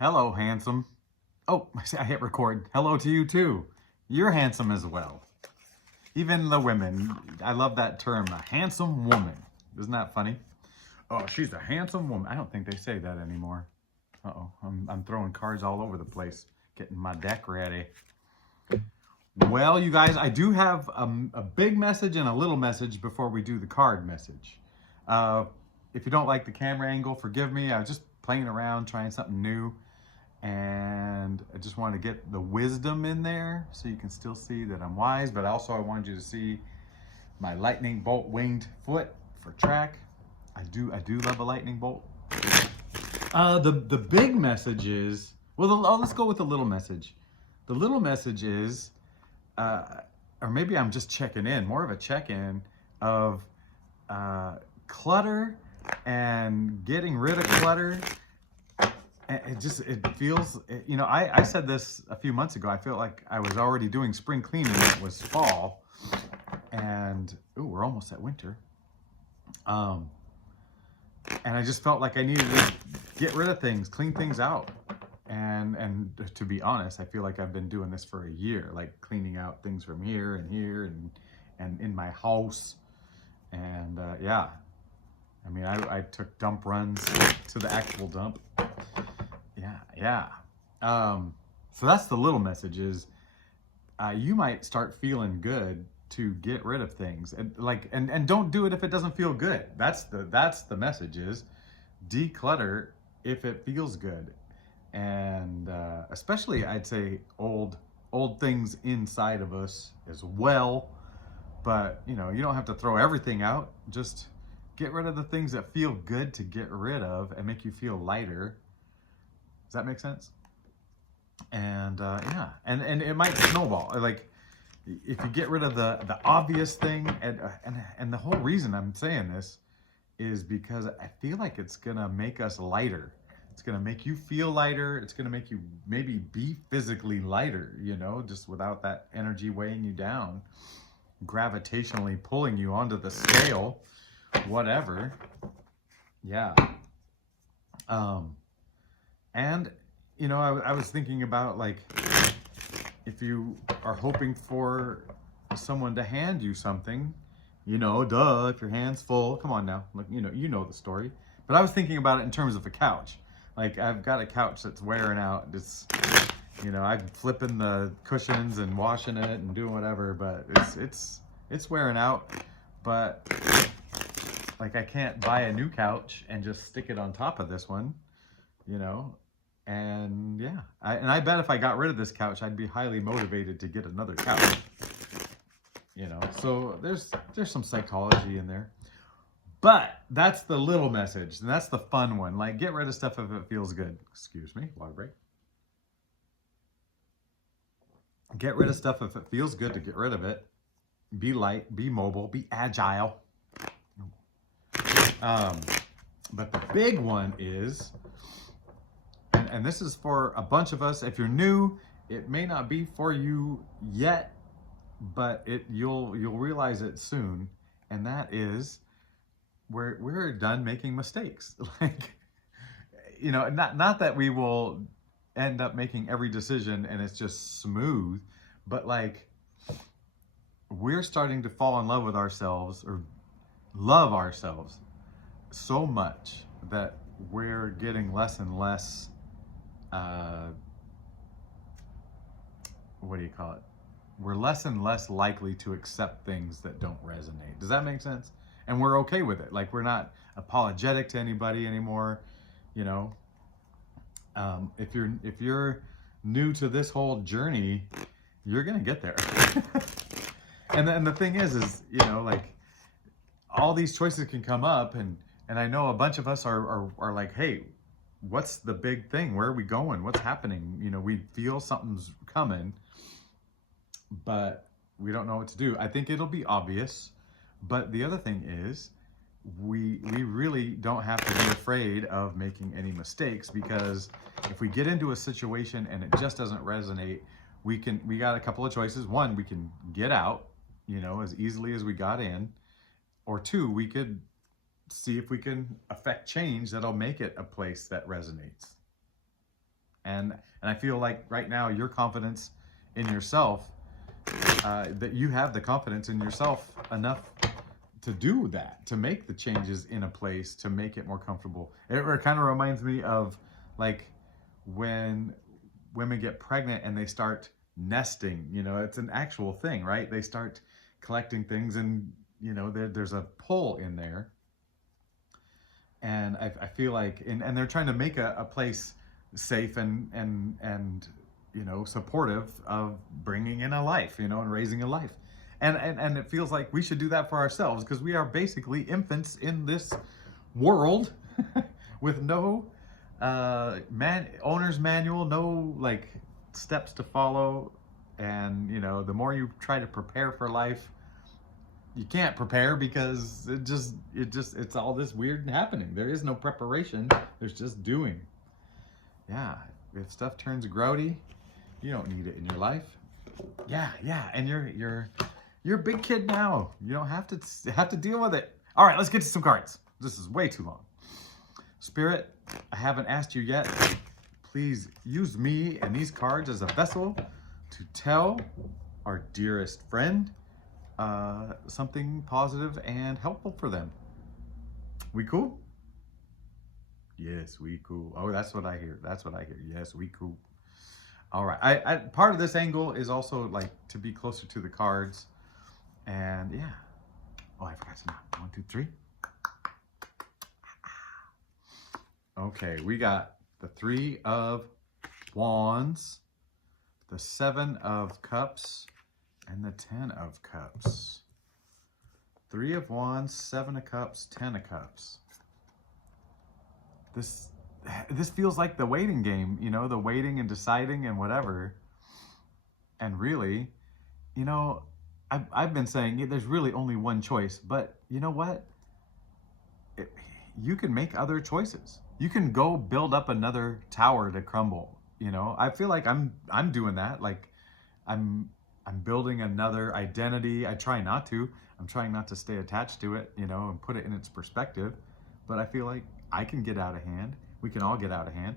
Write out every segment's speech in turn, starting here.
Hello, handsome. Oh, I hit record. Hello to you too. You're handsome as well. Even the women. I love that term, a handsome woman. Isn't that funny? Oh, she's a handsome woman. I don't think they say that anymore. Uh-oh, I'm throwing cards all over the place, getting my deck ready. Well, you guys, I do have a big message and a little message before we do the card message. If you don't like the camera angle, forgive me. I was just playing around, trying something new. And I just want to get the wisdom in there so you can still see that I'm wise, but also I wanted you to see my lightning bolt winged foot for track. I do love a lightning bolt. The big message is, well, let's go with the little message. The little message is, or maybe I'm just checking in, more of a check-in of clutter and getting rid of clutter. It feels, you know, I said this a few months ago. I feel like I was already doing spring cleaning. It was fall, and ooh, we're almost at winter. And I just felt like I needed to get rid of things, clean things out. And to be honest, I feel like I've been doing this for a year, like cleaning out things from here and in my house. And yeah, I mean, I took dump runs to the actual dump. Yeah. So that's the little message is you might start feeling good to get rid of things and don't do it if it doesn't feel good. That's the message is declutter if it feels good. And especially I'd say old things inside of us as well. But you know, you don't have to throw everything out. Just get rid of the things that feel good to get rid of and make you feel lighter. Does that make sense? And yeah, and it might snowball. Like if you get rid of the obvious thing, and the whole reason I'm saying this is because I feel like it's gonna make us lighter. It's gonna make you feel lighter. It's gonna make you maybe be physically lighter. You know, just without that energy weighing you down, gravitationally pulling you onto the scale, whatever. Yeah. And, you know, I was thinking about, like, if you are hoping for someone to hand you something, you know, duh, if your hand's full, come on now, like, you know the story. But I was thinking about it in terms of a couch. Like, I've got a couch that's wearing out. It's, you know, I'm flipping the cushions and washing it and doing whatever, but it's wearing out. But, like, I can't buy a new couch and just stick it on top of this one, you know. And yeah, I bet if I got rid of this couch, I'd be highly motivated to get another couch. You know, so there's some psychology in there. But that's the little message, and that's the fun one. Like, get rid of stuff if it feels good. Excuse me, water break. Get rid of stuff if it feels good to get rid of it. Be light, be mobile, be agile. But the big one is, and this is for a bunch of us. If you're new, it may not be for you yet, but you'll realize it soon. And that is we're done making mistakes. Like, you know, not that we will end up making every decision and it's just smooth, but like we're starting to fall in love with ourselves or love ourselves so much that we're getting less and less what do you call it? We're less and less likely to accept things that don't resonate. Does that make sense? And we're okay with it. Like, we're not apologetic to anybody anymore. You know, if you're new to this whole journey, you're gonna get there. And then the thing is, you know, like all these choices can come up, and I know a bunch of us are like, hey, what's the big thing? Where are we going? What's happening? You know, we feel something's coming, but we don't know what to do. I think it'll be obvious. But the other thing is, we really don't have to be afraid of making any mistakes, because if we get into a situation and it just doesn't resonate, we got a couple of choices. One, we can get out, you know, as easily as we got in, or two, we could see if we can affect change that'll make it a place that resonates. and I feel like right now your confidence in yourself, that you have the confidence in yourself enough to do that, to make the changes in a place, to make it more comfortable. It kind of reminds me of like when women get pregnant and they start nesting, you know, it's an actual thing, right? They start collecting things, and you know, there's a pull in there. And I feel like, and they're trying to make a place safe and you know, supportive of bringing in a life, you know, and raising a life. And it feels like we should do that for ourselves, because we are basically infants in this world with no owner's manual, no like steps to follow. And you know, the more you try to prepare for life, you can't prepare, because it's all this weird happening. There is no preparation, there's just doing. Yeah, if stuff turns grody, you don't need it in your life. Yeah, and you're a big kid now. You don't have to deal with it. All right, let's get to some cards. This is way too long. Spirit, I haven't asked you yet. Please use me and these cards as a vessel to tell our dearest friend something positive and helpful for them. We cool? Yes, we cool. Oh, that's what I hear. That's what I hear. Yes, we cool. All right. I part of this angle is also like to be closer to the cards. And yeah. Oh, I forgot to know. 1, 2, 3. Okay, we got the 3 of Wands, the 7 of Cups, and the 10 of Cups. 3 of Wands, 7 of Cups, 10 of Cups. This feels like the waiting game, you know, the waiting and deciding and whatever. And really, you know, I've been saying there's really only one choice, but you know what? You can make other choices. You can go build up another tower to crumble. You know, I feel like I'm doing that. Like I'm building another identity. I try not to. I'm trying not to stay attached to it, you know, and put it in its perspective. But I feel like I can get out of hand. We can all get out of hand.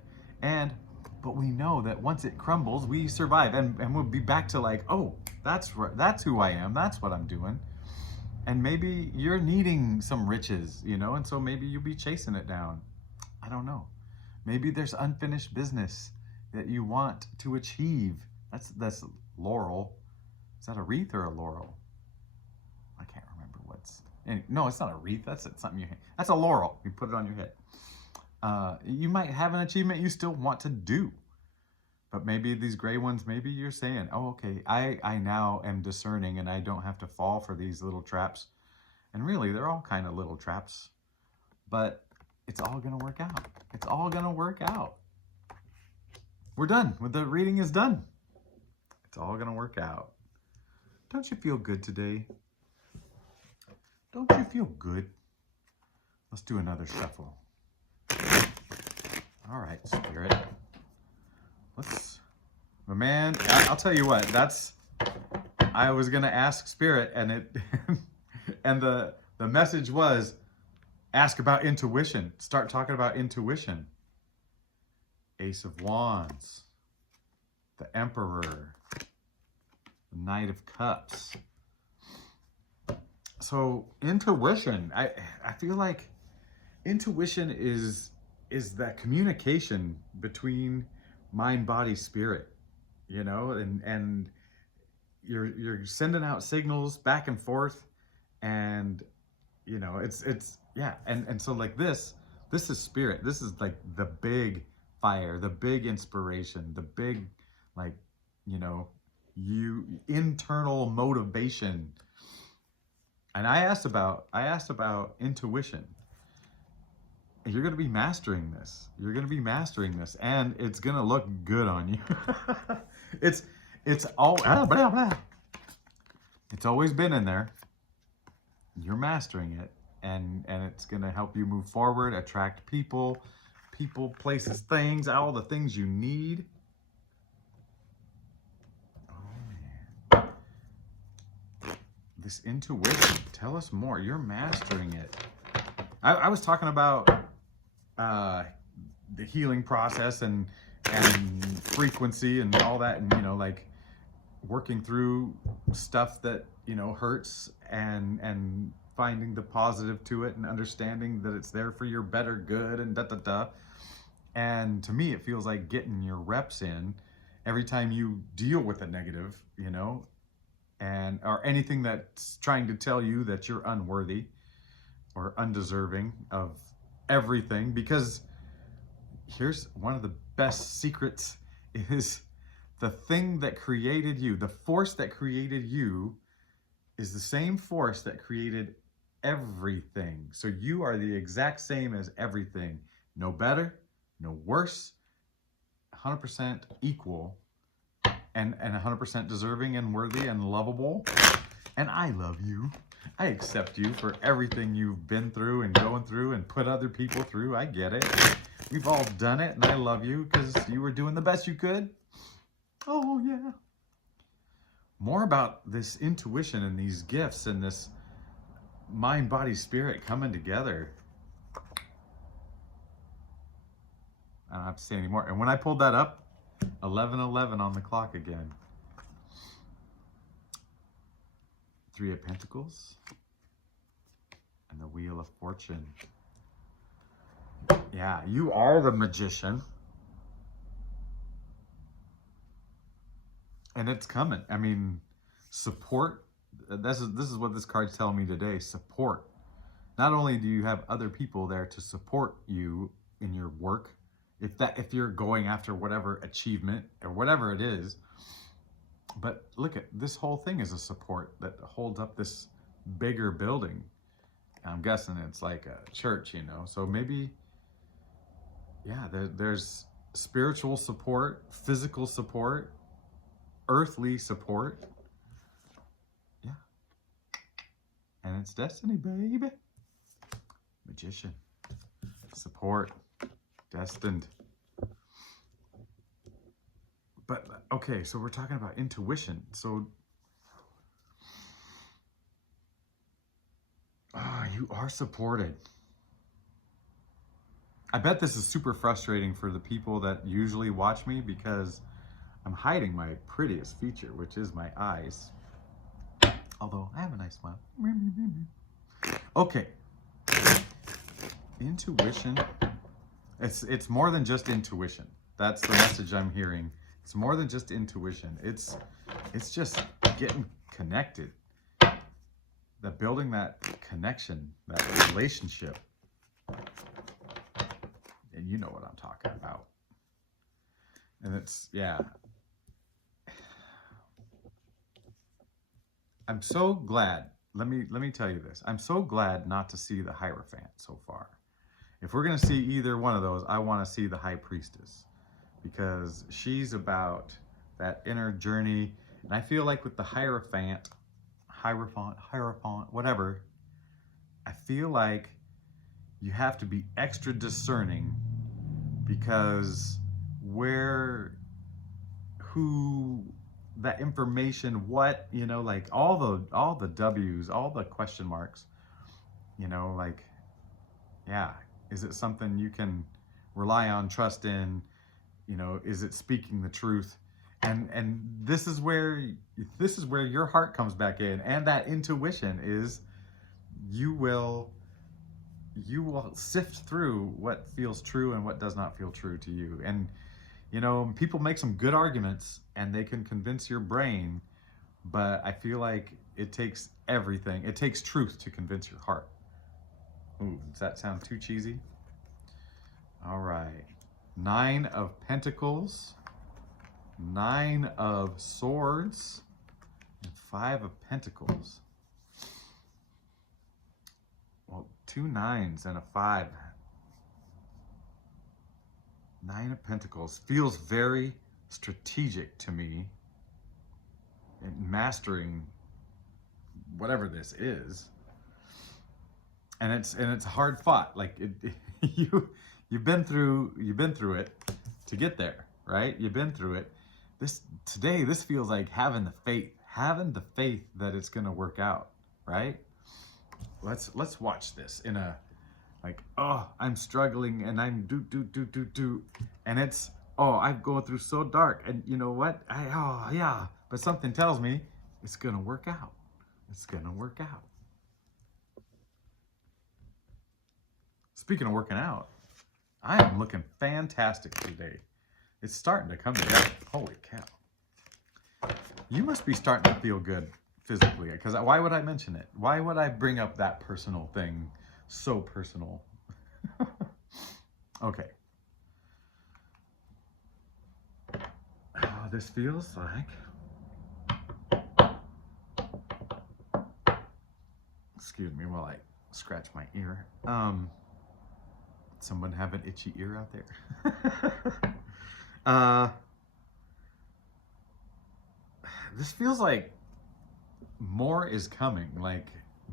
But we know that once it crumbles, we survive, and we'll be back to like, oh, that's who I am. That's what I'm doing. And maybe you're needing some riches, you know, and so maybe you'll be chasing it down. I don't know. Maybe there's unfinished business that you want to achieve. That's laurel. Is that a wreath or a laurel? I can't remember no, it's not a wreath. That's something you hang. That's a laurel. You put it on your head. You might have an achievement you still want to do. But maybe these gray ones, maybe you're saying, oh, okay, I now am discerning and I don't have to fall for these little traps. And really, they're all kind of little traps. But it's all going to work out. It's all going to work out. We're done. The reading is done. It's all going to work out. Don't you feel good today? Don't you feel good? Let's do another shuffle. All right, Spirit. But man, I'll tell you what, I was going to ask Spirit, and and the message was, ask about intuition. Start talking about intuition. Ace of Wands, the Emperor, the Knight of Cups. So intuition, I feel like intuition is that communication between mind, body, spirit, you know, and you're sending out signals back and forth, and you know, it's yeah, and so like this is spirit. This is like the big fire, the big inspiration, the big, like, you know, internal motivation. And I asked about intuition. You're going to be mastering this. You're going to be mastering this, and it's going to look good on you. It's always been in there. You're mastering it, and it's going to help you move forward, attract people, places, things, all the things you need. Oh man. This intuition, tell us more. You're mastering it. I was talking about the healing process and and frequency and all that, and, you know, like working through stuff that, you know, hurts, and finding the positive to it and understanding that it's there for your better good and da da da. And to me, it feels like getting your reps in every time you deal with a negative, you know, and or anything that's trying to tell you that you're unworthy or undeserving of everything. Because here's one of the best secrets is the thing that created you, the force that created you is the same force that created everything. So you are the exact same as everything. No better, no worse, 100% equal, and 100% deserving and worthy and lovable. And I love you. I accept you for everything you've been through and going through and put other people through. I get it. We've all done it, and I love you because you were doing the best you could. Oh, yeah. More about this intuition and these gifts and this mind, body, spirit coming together. I don't have to say any more. And when I pulled that up, 11:11 on the clock again. 3 of Pentacles and the Wheel of Fortune. Yeah, you are the magician. And it's coming. I mean, support. This is what this card's telling me today. Support. Not only do you have other people there to support you in your work, if you're going after whatever achievement or whatever it is, but look at this whole thing is a support that holds up this bigger building. I'm guessing it's like a church, you know. So maybe, yeah, there's spiritual support, physical support, earthly support. Yeah. And it's destiny, baby. Magician. Support. Destined. But, okay, so we're talking about intuition. So, you are supported. I bet this is super frustrating for the people that usually watch me because I'm hiding my prettiest feature, which is my eyes. Although I have a nice smile. Okay. Intuition. It's more than just intuition. That's the message I'm hearing. It's more than just intuition. It's just getting connected. That building that connection, that relationship. And you know what I'm talking about. And it's, yeah. I'm so glad. Let me tell you this. I'm so glad not to see the Hierophant so far. If we're going to see either one of those, I want to see the High Priestess, because she's about that inner journey. And I feel like with the Hierophant, whatever, I feel like you have to be extra discerning, because that information, what, you know, like all the W's, all the question marks, you know, like, yeah, is it something you can rely on, trust in, you know, is it speaking the truth? And this is where your heart comes back in, and that intuition is, you will sift through what feels true and what does not feel true to you. And you know, people make some good arguments and they can convince your brain, but I feel like it takes everything. It takes truth to convince your heart. Ooh, does that sound too cheesy? All right. 9 of Pentacles, 9 of Swords, and 5 of Pentacles. Well, 2 9s and a 5. 9 of Pentacles feels very strategic to me in mastering whatever this is. And it's hard fought. Like you've been through it to get there, right? You've been through it. This feels like having the faith that it's going to work out, right? Let's watch this in a, like, oh, I'm struggling and I'm do. And it's oh, I'm going through so dark. And you know what? Oh, yeah. But something tells me it's going to work out. It's going to work out. Speaking of working out, I am looking fantastic today. It's starting to come together. Holy cow. You must be starting to feel good physically. Because why would I mention it? Why would I bring up that personal thing? So personal. Okay. This feels like... Excuse me while I scratch my ear. Someone have an itchy ear out there? This feels like more is coming, like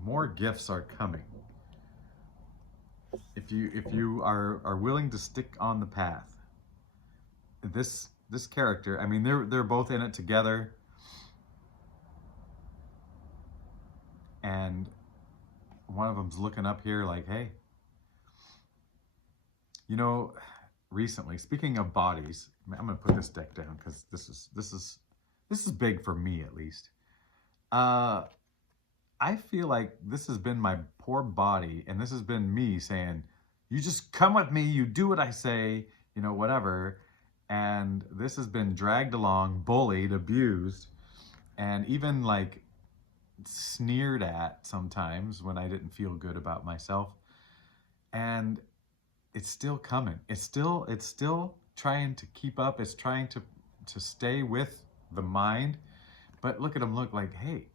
more gifts are coming. If you are willing to stick on the path, this character, I mean, they're both in it together, and one of them's looking up here like, hey, you know, recently, speaking of bodies, I'm gonna put this deck down because this is big for me at least. I feel like this has been my poor body, and this has been me saying, you just come with me, you do what I say, you know, whatever. And this has been dragged along, bullied, abused, and even like sneered at sometimes when I didn't feel good about myself. And it's still coming. It's still trying to keep up. It's trying to stay with the mind. But look at them, look like, hey,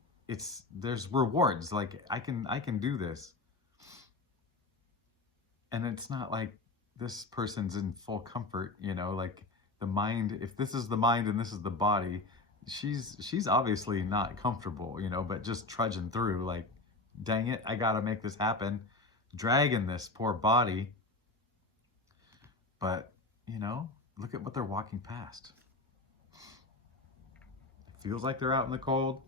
there's rewards. Like I can do this. And it's not like this person's in full comfort, you know, like the mind, if this is the mind and this is the body, she's obviously not comfortable, you know, but just trudging through like, dang it, I gotta make this happen, dragging this poor body. But, you know, look at what they're walking past. It feels like they're out in the cold,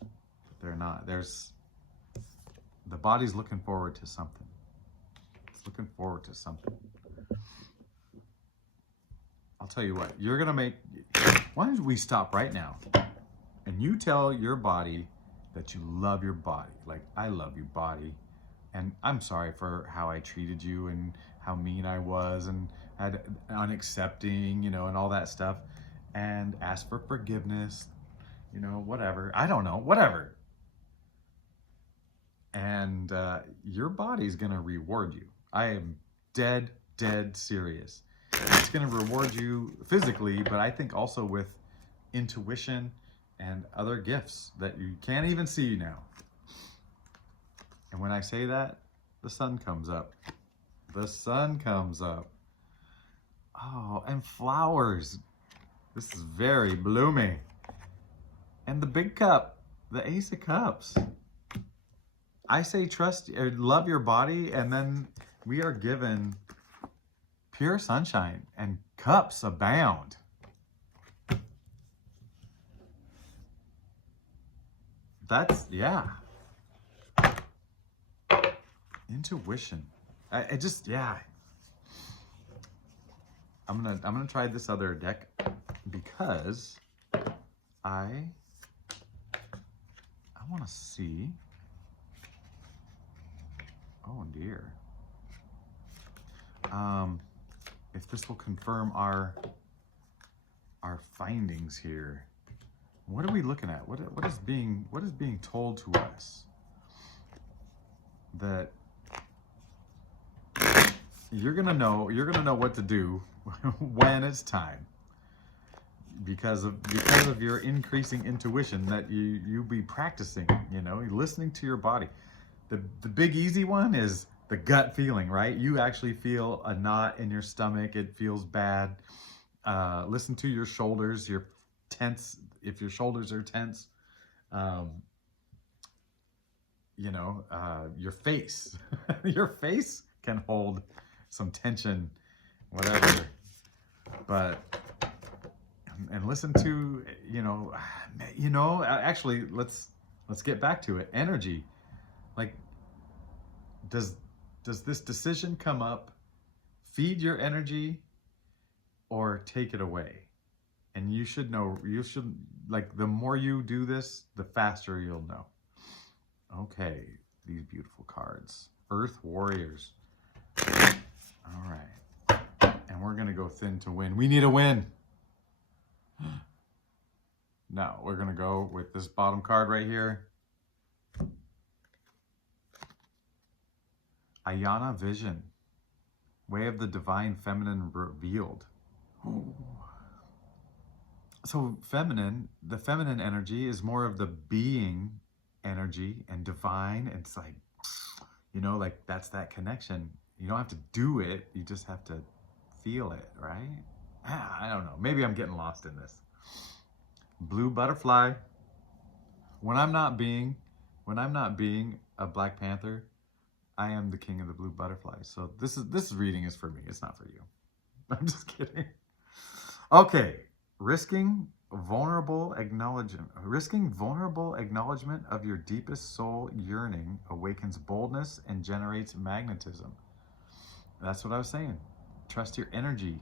but they're not. The body's looking forward to something. It's looking forward to something. I'll tell you what, you're gonna make, why don't we stop right now and you tell your body that you love your body. Like, I love your body, and I'm sorry for how I treated you and how mean I was and had unaccepting, you know, and all that stuff, and ask for forgiveness, you know, whatever. I don't know, whatever. And your body's gonna reward you. I am dead serious. It's gonna reward you physically, but I think also with intuition and other gifts that you can't even see now. And when I say that, the sun comes up. The sun comes up. Oh, and flowers. This is very bloomy. And the big cup, the Ace of Cups. I say trust or love your body, and then we are given pure sunshine and cups abound. That's, yeah. Intuition. I just, yeah. I'm gonna try this other deck because I want to see. Oh dear. If this will confirm our findings here. What are we looking at? What is being told to us? That you're gonna know what to do when it's time, because of your increasing intuition that you be practicing, you know, you're listening to your body. The big easy one is the gut feeling, right? You actually feel a knot in your stomach, it feels bad. Listen to your shoulders, you're tense if your shoulders are tense. You know, your face your face can hold some tension, whatever. But and listen to, you know, actually let's get back to it. Energy. Like, does this decision come up, feed your energy, or take it away. And you should know, like, the more you do this, the faster you'll know. Okay, these beautiful cards. Earth Warriors. All right. And we're going to go thin to win. We need a win. No, we're going to go with this bottom card right here. Ayana Vision. Way of the Divine Feminine Revealed. Ooh. So feminine, the feminine energy is more of the being energy, and divine, it's like, you know, like that's that connection. You don't have to do it, you just have to feel it, right? I don't know. Maybe I'm getting lost in this. Blue butterfly. When I'm not being a Black Panther, I am the king of the blue butterfly. So this reading is for me. It's not for you. I'm just kidding. Okay. Risking vulnerable acknowledgement of your deepest soul yearning awakens boldness and generates magnetism. That's what I was saying. Trust your energy.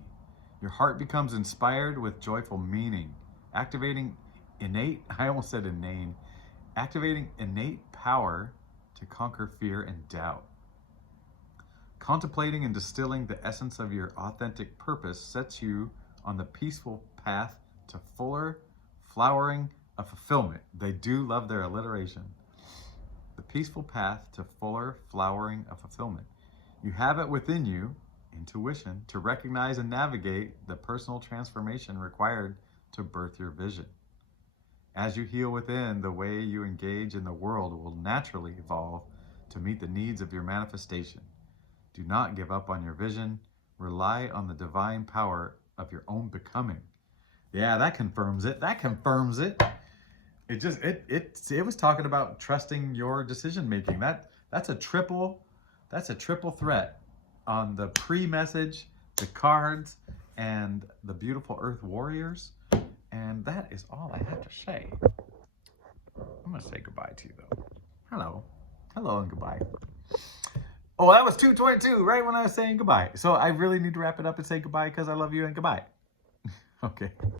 Your heart becomes inspired with joyful meaning, activating innate power to conquer fear and doubt. Contemplating and distilling the essence of your authentic purpose sets you on the peaceful path to fuller flowering of fulfillment. They do love their alliteration. The peaceful path to fuller flowering of fulfillment. You have it within you, intuition, to recognize and navigate the personal transformation required to birth your vision. As you heal within, the way you engage in the world will naturally evolve to meet the needs of your manifestation. Do not give up on your vision. Rely on the divine power of your own becoming. Yeah, that confirms it. That confirms it. It was talking about trusting your decision making. That's a triple threat on the pre-message, the cards, and the beautiful Earth Warriors. And that is all I have to say. I'm gonna say goodbye to you though. Hello and goodbye. Oh, that was 2:22, right when I was saying goodbye. So I really need to wrap it up and say goodbye because I love you and goodbye. Okay.